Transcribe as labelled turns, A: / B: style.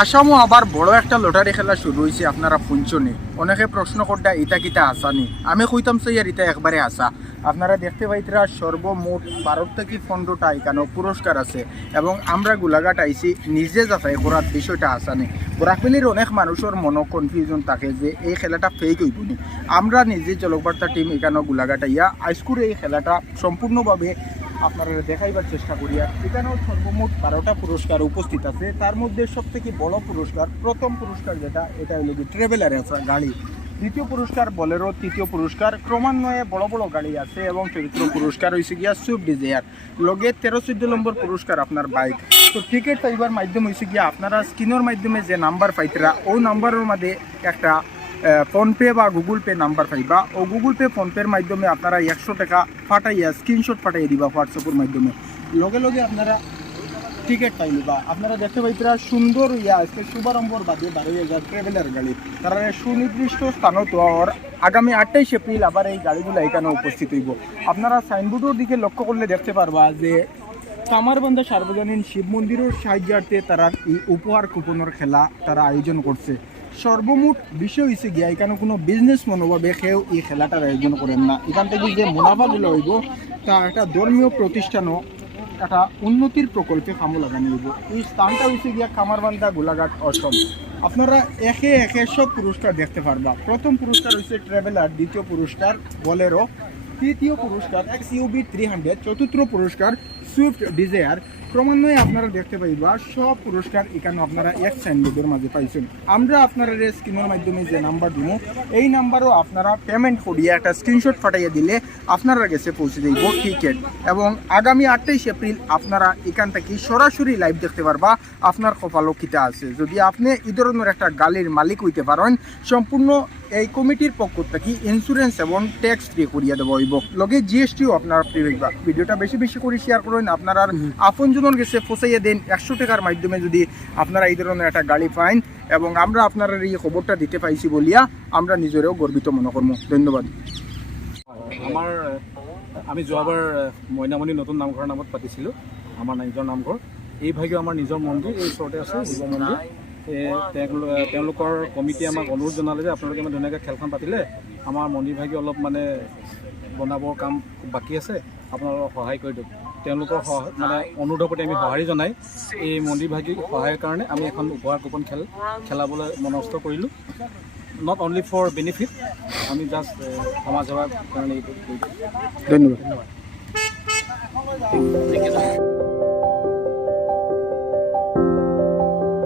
A: আসামও আবার বড় একটা লটারি খেলা শুরু হয়েছে আপনারা শুনছনি। অনেকে প্রশ্ন করটা ইটা কিতা আসানি আমি কইতাম ইয়ার ইটা একবারে আসা। আপনারা দেখতে পাইতরা, সর্বমোট ভারত থেকে পনেরোটা এখানে পুরস্কার আছে এবং আমরা গোলাঘাট আইছি, নিজে যাচাই করার বিষয়টা আসানি বরাকবেলির অনেক মানুষের মন কনফিউজন থাকে যে এই খেলাটা ফেক হইবনি আমরা নিজে জলকবার্তা টিম এখানে গোলাঘাট আইয়া আইস্কুর এই খেলাটা সম্পূর্ণভাবে আপনারা দেখাইবার চেষ্টা করি। আর এখানেও সর্বমোট বারোটা পুরস্কার উপস্থিত আছে। তার মধ্যে সব থেকে বড় পুরস্কার, প্রথম পুরস্কার যেটা, এটা হলো কি ট্রেভেলার গাড়ি। দ্বিতীয় পুরস্কার বলেরো তৃতীয় পুরস্কার ক্রমান্বয়ে বড় বড় গাড়ি আছে এবং চরিত্র পুরস্কার হয়েছে গিয়া সুইফট ডিজায়ার লগে তেরো চোদ্দ নম্বর পুরস্কার আপনার বাইক তো টিকিট পাইবার মাধ্যম হয়েছে গিয়া আপনারা স্ক্রিনের মাধ্যমে যে নাম্বার পাইতরা, ও নাম্বারের মধ্যে একটা ফোনপে বা গুগল পে নাম্বার পাইবা। ও গুগল পে ফোনপের মাধ্যমে আপনারা একশো টাকা ফাটাইয়া স্ক্রিনশট ফাটাইয়া দিবা হোয়াটসঅ্যাপের মাধ্যমে। লগে লগে আপনারা টিকিট পাইলি বা আপনারা দেখতে পাইতরা সুন্দর ইয়া, আজকে শুভারম্ভর বাদে বারোই হাজার ট্রেভেলার গাড়ি। তারা সুনির্দিষ্ট স্থানত ওর আগামী আঠাইশ এপ্রিল আবার এই গাড়িগুলো এখানে উপস্থিত হইব। আপনারা সাইনবোর্ডের দিকে লক্ষ্য করলে দেখতে পারবা যে কামারবান্ধা সার্বজনীন শিব মন্দিরের সাহায্যার্থে তারা এই উপহার কুপনের খেলা তারা আয়োজন করছে। সর্বমোট বিষয় হয়েছে গিয়া। এখানে কোনো বিজনেস মনোভাবে কেউ এই খেলাটার আয়োজন করেন না। এখান থেকে যে মুনাফাগুলো হইব তা একটা ধর্মীয় প্রতিষ্ঠানও একটা উন্নতির প্রকল্পে কামো লাগানো হইব। এই স্থানটা হয়েছে গিয়া কামারবান্ধা গোলাঘাট অসম। আপনারা একে একে সব পুরস্কার দেখতে পারবা। প্রথম পুরস্কার হয়েছে ট্রাভেলার দ্বিতীয় পুরস্কার বলেরো তৃতীয় পুরস্কার এক্স ইউবি থ্রি হান্ড্রেড চতুর্থ পুরস্কার সুইফট ডিজায়ার ক্রমান্বয়ে আপনারা দেখতে পাইবা, সব পুরস্কার এখানে আপনারা এক সাইনবোর্ডের মাঝে পাইছেন। আমরা আপনারা স্ক্রিনের মাধ্যমে যে নাম্বার দিব এই নাম্বারও আপনারা পেমেন্ট করিয়ে একটা স্ক্রিনশট ফাটাইয়া দিলে আপনারা কাছে পৌঁছে দিব টিকিট এবং আগামী আঠাইশ এপ্রিল আপনারা এখান থেকে সরাসরি লাইভ দেখতে পারবা, আপনার কপালও কিতা আছে। যদি আপনি এই ধরনের একটা গালির মালিক হইতে পারেন, সম্পূর্ণ এই কমিটির পক্ষ থেকে ইন্স্যুরেন্স এবং ট্যাক্স ফ্রি করিয়া দেবো লগে জিএসটিও আপনারা ফ্রি হইবা। ভিডিওটা বেশি বেশি করে শেয়ার করেন। আপনার আর আপনজনের গেছে ফসাইয়া দেন। একশো টাকার মাধ্যমে যদি আপনারা এই ধরনের একটা গাড়ি পাইন এবং আমরা আপনারা এই খবরটা দিতে পাইছি বলিয়া আমরা নিজেরাও গর্বিত মনে করব। ধন্যবাদ।
B: আমাৰ আমি যোৱাবাৰ মইনামণি নতুন নামঘৰৰ নামত পাতিছিলোঁ। আমাৰ নিজৰ নামঘৰ। এই ভাগেও আমাৰ নিজৰ মন্দিৰ এই ওচৰতে আছে শিৱ মন্দিৰ। তেওঁলোকৰ কমিটিয়ে আমাক অনুৰোধ জনালে যে আপোনালোকে ইমান ধুনীয়াকৈ খেলখন পাতিলে। আমাৰ মন্দিৰ ভাগি অলপ মানে বনাবৰ কাম খুব বাকী আছে আপোনালোকক সহায় কৰি দিয়ক। তেওঁলোকৰ সহায় মানে অনুৰোধৰ প্ৰতি আমি সঁহাৰি জনাই এই মন্দিৰ ভাগি সহায়ৰ কাৰণে আমি এখন উপহাৰ কুপন খেল খেলাবলৈ মনস্থ কৰিলোঁ। নট অনলি ফৰ বেনিফিট আমি জাষ্ট সমাজ সেৱাৰ কাৰণে এইটো
A: ধন্যবাদ।